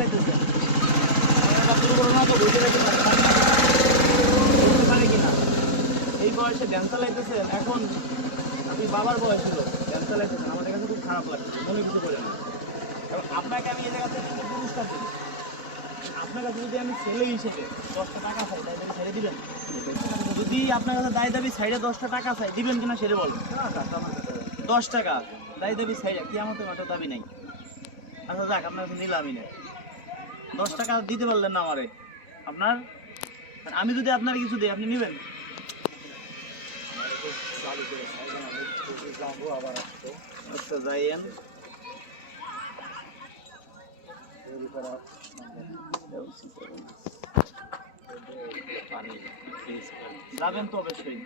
চালাইতেছেন দুর্ঘটনা তো এই বয়সে ভ্যান চালাইতেছেন এখন আপনি বাবার বয়স হলো ভ্যান চালাইতেছেন আমাদের কাছে খুব খারাপ লাগছে মনে কিছু করে না। এবং আপনাকে আমি এই জায়গা আপনার কাছে যদি আমি ছেলে হিসেবে দশটা টাকা চাই তাই ছেড়ে দিবেন? যদি আপনার কাছে দায় দাবি সাইডে দশটা টাকা চাই, দিবেন কিনা সেটা বলেন। দশ টাকা, দায় দাবি সাইডে কি আমাদের মাঠে দাবি নাই। আচ্ছা যাক, আপনার কাছে নিলামই না দশ টাকা দিতে পারলেন না আমারে। আপনার? আমি যদি আপনার কিছু দিই, আপনি নেবেন? আচ্ছা যাবেন তো অবশ্যই।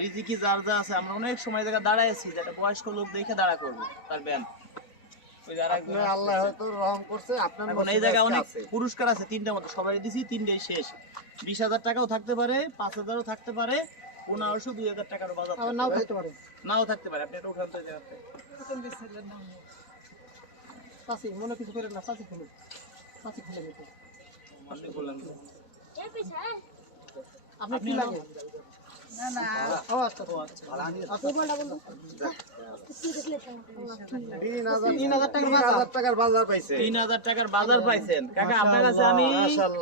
রিজিকি যার যা আছে, আমরা অনেক সময় জায়গা দাঁড়াইছি যে একটা বয়স্ক লোক দেখে দাঁড়া করব, তার ব্যান ওই যারা একজন আপনার আল্লাহ হয়তো রহম করছে। আপনার এখন এই জায়গায় অনেক পুরস্কার আছে তিনটা মতো সবাই দিছি তিনটাই শেষ। বিশ হাজার টাকাও থাকতে পারে পাঁচ হাজারও থাকতে পারে পনেরোশো দুই হাজার টাকারও বাজার নাও থাকতে পারে। নাও থাকতে পারে আপনি উঠান তো মনে কিছু করেন না খুলে। আপনি কি লাগে? টাকার বাজার টাকার বাজার পাইছে তিন হাজার টাকার বাজার পাইছেন। কাকা আপনার কাছে আমি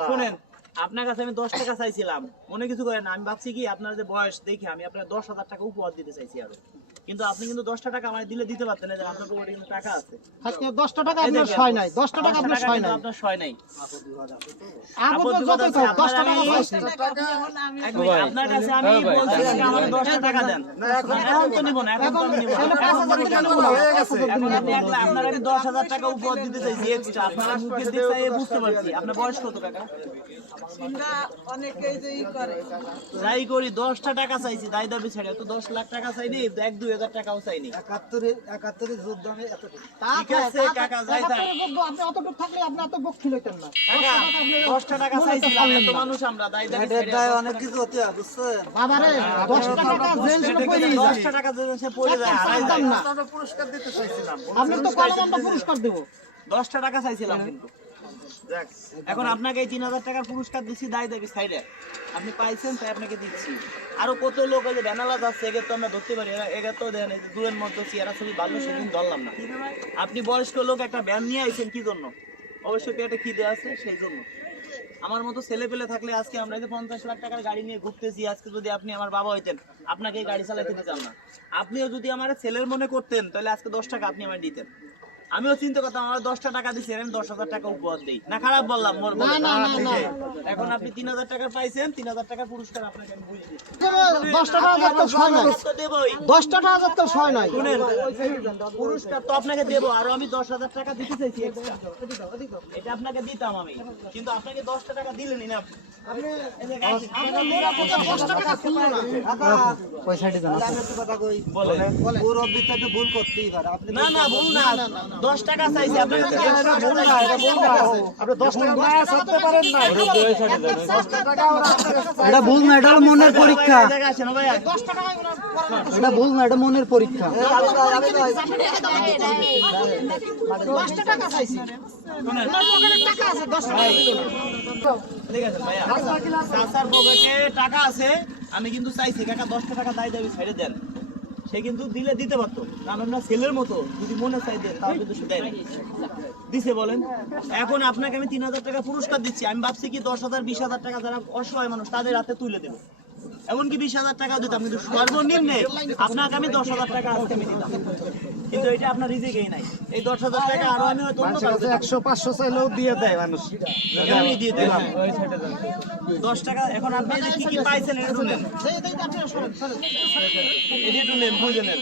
শুনেন আপনার কাছে আমি দশ টাকা চাইছিলাম। মনে কিছু করেন আমি ভাবছি কি আপনার যে বয়স দেখে আমি আপনার দশ হাজার টাকা উপহার দিতে চাইছি আরও। কিন্তু আপনি কিন্তু দশটা টাকা আমার দিলে দিতে পারতেন না যে আপনার পকেটে কিন্তু টাকা আছে। আজকে দশটা টাকা আপনার দেখেন, নাই দশটা টাকা আপনার টাকা নাই। আপনার ছয় নাই। আপদ আপদ যতই আছে, থাক আপনার দশটা টাকা এক আপনার কাছে আমি বলছি আমার দশটা টাকা দেন। এখন তো নিব না তো নিব না। আপনার আমি দশ হাজার টাকা উপহার দিতে চাইছি এক্সট্রা আপনার বুঝতে পারছি আপনার বয়স কত টাকা যাই করি দশটা টাকা চাইছি দাবি ছাড়া। তো দশ লাখ টাকা চাইনি এক দুই হাজার টাকাও চাইনি। একাত্তরে একাত্তরে যোগদানে পুরস্কার দিতে চাইছিলাম আপনি তো পুরস্কার দেবো। দশটা টাকা চাইছিলাম কিন্তু। এখন আপনাকে এই তিন হাজার টাকার পুরস্কার দিচ্ছি দায় দাবি সাইডে। আপনি পাইছেন তাই আপনাকে দিচ্ছি। আরও কত লোক যে ব্যানালা যাচ্ছে এগে তো আমরা ধরতে পারি এগে তো দেন এই দূরের মধ্যে চেয়ারা ছবি ভালো সেদিন ধরলাম না। আপনি বয়স্ক লোক একটা ব্যান নিয়ে আইছেন কি জন্য? অবশ্যই পেটে খিদে আছে সেই জন্য। আমার মতো ছেলে পেলে থাকলে আজকে আমরা যে পঞ্চাশ লাখ টাকার গাড়ি নিয়ে ঘুরতেছি আজকে যদি আপনি আমার বাবা হইতেন আপনাকে এই গাড়ি চালাইতে দিতাম না। আপনিও যদি আমার ছেলের মনে করতেন তাহলে আজকে দশ টাকা আপনি আমার দিতেন। আমিও চিন্তা করতাম আমার দশটা টাকা দিচ্ছেন আমি দশ হাজার টাকা উপহার দিই। না খারাপ বললাম মোর বলে। না, না, না। এখন আপনি তিন হাজার টাকার পাইছেন তিন হাজার টাকার পুরস্কার আপনাকে আমি বুঝিয়ে দিচ্ছি। দশটা টাকা তো ছয় নাই। দশটা টাকা তো ছয় নাই। শুনেন পুরস্কার তো আপনাকে দেবো আর আমি দশ হাজার টাকা দিতে চাইছি এটা আপনাকে দিতাম আমি কিন্তু আপনাকে দশটা টাকা না আপনি। টাকা। ভুল করতেই পারে। না না ভুল না। দশ টাকা চাইছি আপনি দশ টাকা মায়া ছাড়তে পারেন না এটা ভুল না এটা মনের পরীক্ষা। এটা ভুল না এটা মনের পরীক্ষা দশটা টাকা চাইছি টাকা আছে টাকা আছে আমি কিন্তু চাইছি কাকা দশটা টাকা দায় দাবি ছেড়ে দেন সে কিন্তু দিলে দিতে পারতো। কারণ না ছেলের মতো, যদি মনে চাই কিন্তু সে দিছে বলেন। এখন আপনাকে আমি তিন হাজার টাকা পুরস্কার দিচ্ছি। আমি ভাবছি কি দশ হাজার, বিশ হাজার টাকা যারা অসহায় মানুষ, তাদের হাতে তুলে দেবো। এমনকি বিশ হাজার টাকা দিতাম, কিন্তু সর্বনিম্নে আপনাকে আমি দশ হাজার টাকা আজকে আমি দিতাম। কিন্তু এটা আপনার রিজিকেই নাই এই দশ হাজার টাকা আরও আমি হয়তো একশো পাঁচশো চাইলেও দিয়ে দেয় মানুষ আমি দিয়ে দিলাম দশ টাকা এখন আপনি কি কি পাইছেন এটা শুনেন। এটা বুঝে নেন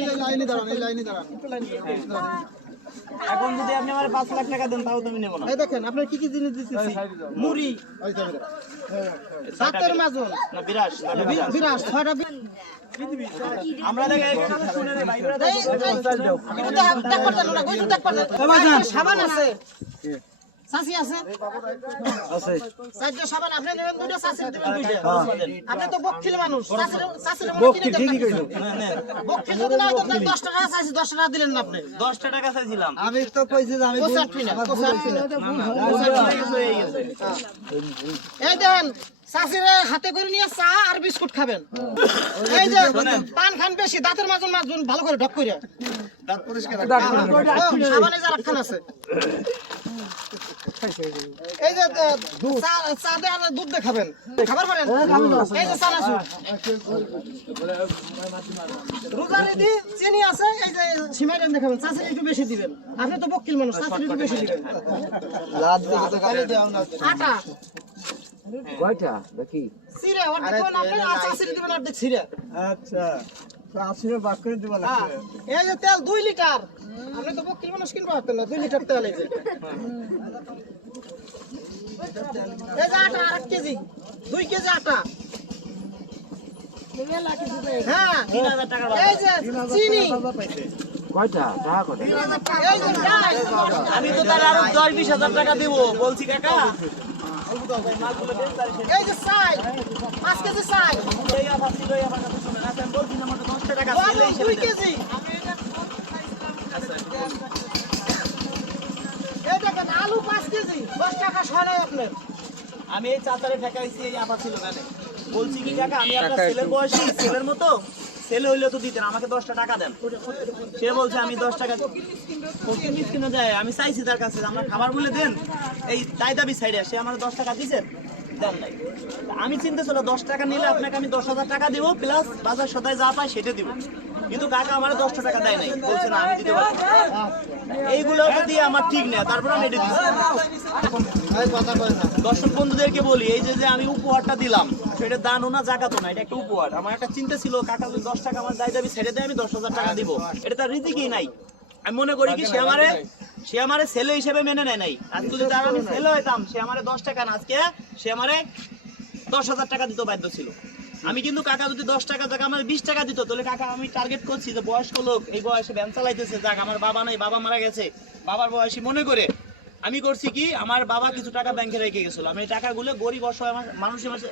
এই লাইনে দাঁড়ান, এই লাইনে দাঁড়ান। একটু লাইনে দাঁড়ান। এখন যদি আপনি আমার পাঁচ লাখ টাকা দেন তাও তুমি নেব না এই দেখেন আপনার কি কি জিনিস দিচ্ছি মুড়ি সাতের মাজন না। বিরাট ছয়টা আমরা। সাবান আছে চাষি আছে? চারটে সাবান আপনি নেবেন দুইটা চাষি দেবেন দুইটা। আপনি তো বকখিল মানুষ। চাষির চাষির বকখিল ঠিকই কইলো বকখিল যদি না হতো 10 টাকা চাষি 10 টাকা দিলেন না আপনি। দশটা টাকা চাইছিলাম। আমি তো কইছি যে আমি হয়ে হয়ে। এই দেন হাতে করে নিয়ে চা আর বিস্কুট খাবেন। এই যে পান খান বেশি দাঁতের মাঝে মাজুন ভালো করে ঢক করে দাঁত পরিষ্কার সাবানে যা রাখান আছে। এই যে আহ, চা- চা আর দুধ দিয়ে খাবার পারেন এই যে চানাচুর রোজার দি চিনি আছে এই যে সিমাই দেখাবেন। একটু বেশি দিবেন। আপনি তো বকিল মানুষ একটু বেশি দিবেন। লাদ দিছে তো আরে দাও না আটা। কয়টা? দেখি। সিরে অর্ধেক আপনি আর দিবেন অর্ধেক সিরে আচ্ছা। আসলে বাক করে দিবা হ্যাঁ, এই যে তেল দুই লিটার। তো বকিল মানুষ কিনবো না লিটার তেল এই যে। এই যে আটা কেজি। দুই কেজি আটা। হ্যাঁ এই যে চিনি। আমি তো তার আরও দশ বিশ হাজার টাকা দিব বলছি কাকা। এই যে চাই পাঁচ কেজি চাই আমি। এই দেখেন আলু পাঁচ কেজি দশ টাকা সরাই আপনার আমি এই চাচারে ঠেকাইছি এই ছিল কেন বলছি কি কাকা আমি আপনার ছেলের বয়সী ছেলের মতো ছেলে হইলে তো দিতেন আমাকে দশটা টাকা দেন। সে বলছে আমি দশ টাকা যায় আমি চাইছি তার কাছে আমরা খাবার বলে দেন। এই তাই দাবি সাইডে সে আমার দশ টাকা দিছেন? দেন নাই। আমি চিন্তা ছিল, দশ টাকা নিলে আপনাকে আমি দশ হাজার টাকা দিব প্লাস বাজার সদায় যা পাই সেটা দিব। কিন্তু কাকা আমার দশটা টাকা দেয় নাই, বলছে না, আমি দিতে এইগুলো দিয়ে আমার ঠিক নেই তারপর আমি এটা দিচ্ছি না দর্শক বন্ধুদেরকে বলি, এই যে যে আমি উপহারটা দিলাম, সেটা দানও না জাগাতো না, এটা একটা উপহার। আমার একটা চিন্তা ছিল, কাকা যদি দশ টাকা আমার দায় দাবি ছেড়ে দেয় আমি দশ হাজার টাকা দিব। এটা তার রীতি কি নাই। আমি মনে করি কি, সে আমারে সে আমার ছেলে হিসেবে মেনে নেয় নাই। আজকে যদি তার আমি ছেলে হইতাম, সে আমারে দশ টাকা না আজকে, সে আমারে দশ হাজার টাকা দিতে বাধ্য ছিল। আমি কিন্তু কাকা যদি দশ টাকা টাকা আমার বিশ টাকা দিত, তাহলে কাকা আমি টার্গেট করছি যে বয়স্ক লোক, এই বয়সে ভ্যান চালাইতেছে, যাক, আমার বাবা নাই, বাবা মারা গেছে, বাবার বয়সী মনে করে। আমি করছি কি, আমার বাবা কিছু টাকা ব্যাংকে রেখে গেছিল। আমি টাকাগুলো গরিব, অসহায় মানুষের মাঝে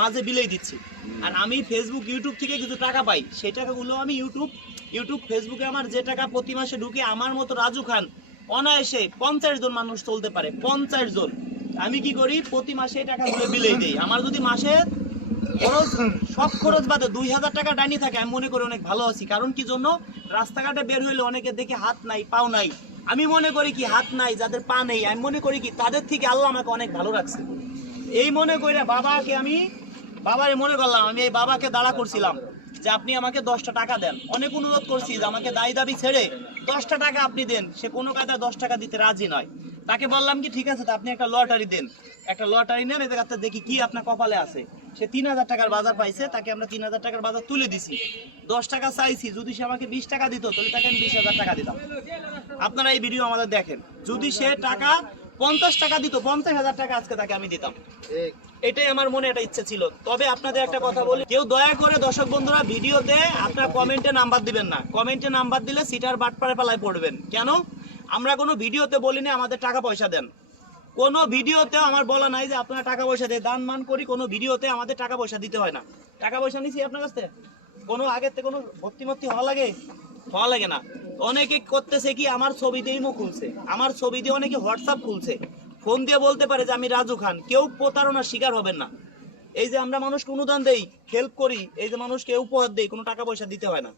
মাঝে বিলেই দিচ্ছি। আর আমি ফেসবুক ইউটিউব থেকে কিছু টাকা পাই। সেই টাকাগুলো আমি ইউটিউব ইউটিউব ফেসবুকে আমার যে টাকা প্রতি মাসে ঢুকে, আমার মতো রাজু খান অনায়াসে পঞ্চাশ জন মানুষ চলতে পারে, পঞ্চাশ জন। আমি কি করি? প্রতি মাসে টাকা টাকাগুলো বিলেই দিই। আমার যদি মাসে খরচ, সব খরচ বাদে দুই হাজার টাকা ডাইনি থাকে, আমি মনে করি অনেক ভালো আছি। কারণ কি জন্য? রাস্তাঘাটে বের হইলে অনেকে দেখে হাত নাই, পাও নাই। আমি মনে করি কি হাত নাই, যাদের পা নেই, আমি মনে করি কি তাদের থেকে আল্লাহ আমাকে অনেক ভালো রাখছে। এই মনে করে বাবাকে আমি, বাবারে মনে করলাম, আমি এই বাবাকে দাঁড়া করছিলাম যে আপনি আমাকে দশটা টাকা দেন। অনেক অনুরোধ করছি যে আমাকে দায়ী দাবি ছেড়ে দশটা টাকা আপনি দেন, সে কোনো কায়দায় দশ টাকা দিতে রাজি নয়। তাকে বললাম কি, ঠিক আছে আপনি একটা লটারি দেন। একটা লটারি নেন, এদের কাছে দেখি কি আপনার কপালে আছে। সে তিন হাজার টাকার বাজার পাইছে, তাকে আমরা তিন হাজার টাকার বাজার তুলে দিছি। দশ টাকা চাইছি, যদি সে আমাকে বিশ টাকা দিত, তাহলে তাকে আমি বিশ হাজার টাকা দিতাম। আপনারা এই ভিডিও আমাদের দেখেন। যদি সে টাকা পঞ্চাশ টাকা দিত পঞ্চাশ হাজার টাকা আজকে তাকে আমি দিতাম। এটাই আমার মনে একটা ইচ্ছে ছিল। তবে আপনাদের একটা কথা বলি কেউ দয়া করে দর্শক বন্ধুরা ভিডিওতে আপনার কমেন্টে নাম্বার দিবেন না। কমেন্টে নাম্বার দিলে সিটার বাটপাড়ে পালায় পড়বেন। কেন? আমরা কোনো ভিডিওতে বলিনি আমাদের টাকা পয়সা দেন। কোনো ভিডিওতে আমার বলা নাই যে আপনারা টাকা পয়সা দেয় দান মান করি কোনো ভিডিওতে আমাদের টাকা পয়সা দিতে হয় না। টাকা পয়সা নিছি আপনার কাছ থেকে? কোনো আগের থেকে কোনো ভর্তি মর্তি হওয়া লাগে? হওয়া লাগে না। অনেকে করতেছে কি, আমার ছবি দিয়ে ইমো খুলছে। আমার ছবি দিয়ে অনেকে হোয়াটসঅ্যাপ খুলছে। ফোন দিয়ে বলতে পারে যে, আমি রাজু খান। কেউ প্রতারণার শিকার হবেন না। এই যে আমরা মানুষকে অনুদান দেই হেল্প করি, এই যে মানুষকে উপহার দেই, কোনো টাকা পয়সা দিতে হয় না।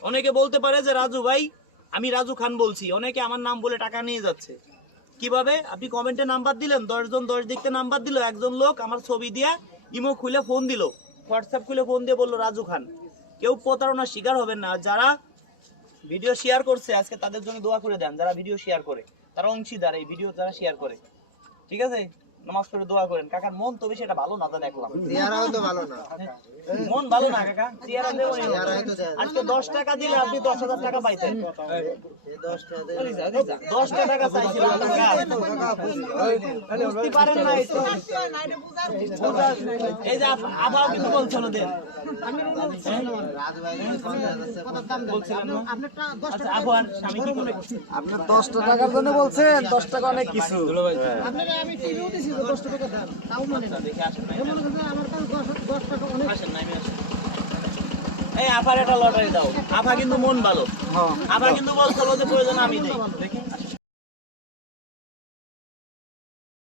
অনেকে বলতে পারে যে, রাজু ভাই, আমি রাজু খান বলছি। অনেকে আমার নাম বলে টাকা নিয়ে যাচ্ছে। কীভাবে? আপনি কমেন্টে নাম্বার দিলেন দশজন দশ দিকতে নাম্বার দিল, একজন লোক আমার ছবি দিয়ে ইমো খুলে ফোন দিল। হোয়াটসঅ্যাপ খুলে ফোন দিয়ে বলল, রাজু খান। কেউ প্রতারণার শিকার হবেন না। যারা ভিডিও শেয়ার করছে, আজকে তাদের জন্য দোয়া করে দেন, যারা ভিডিও শেয়ার করে তারা অংশীদার এই ভিডিও যারা শেয়ার করে। ঠিক আছে? নামাজ পড়ে দোয়া করেন। কাকার মন তো বেশি এটা ভালো না তা দেখলাম। চেহারাও তো ভালো না। মন ভালো না কাকা? চেহারা দেবো। আজকে দশ টাকা দিলে আপনি দশ হাজার টাকা পাইতেন। টাকা চাইছিলাম বুঝতে পারেন না এই এই যে আবাও কিন্তু বলছিল দেন। আচ্ছা টাকা আবু আর স্বামী কি করে আপনার দশটা টাকার জন্য বলছেন দশ টাকা অনেক কিছু। আপনারা আমি টিভিও দিছি যে দশ টাকা দেন তাও মানে না। দেখে আসেন না মনে করেন আমার কাছে দশ দশ টাকা অনেক। আসেন না আমি আসেন। এই আপার একটা লটারি দাও। আফা কিন্তু মন ভালো। আফা কিন্তু বলছিল যে প্রয়োজন আমি দেই। দেখি।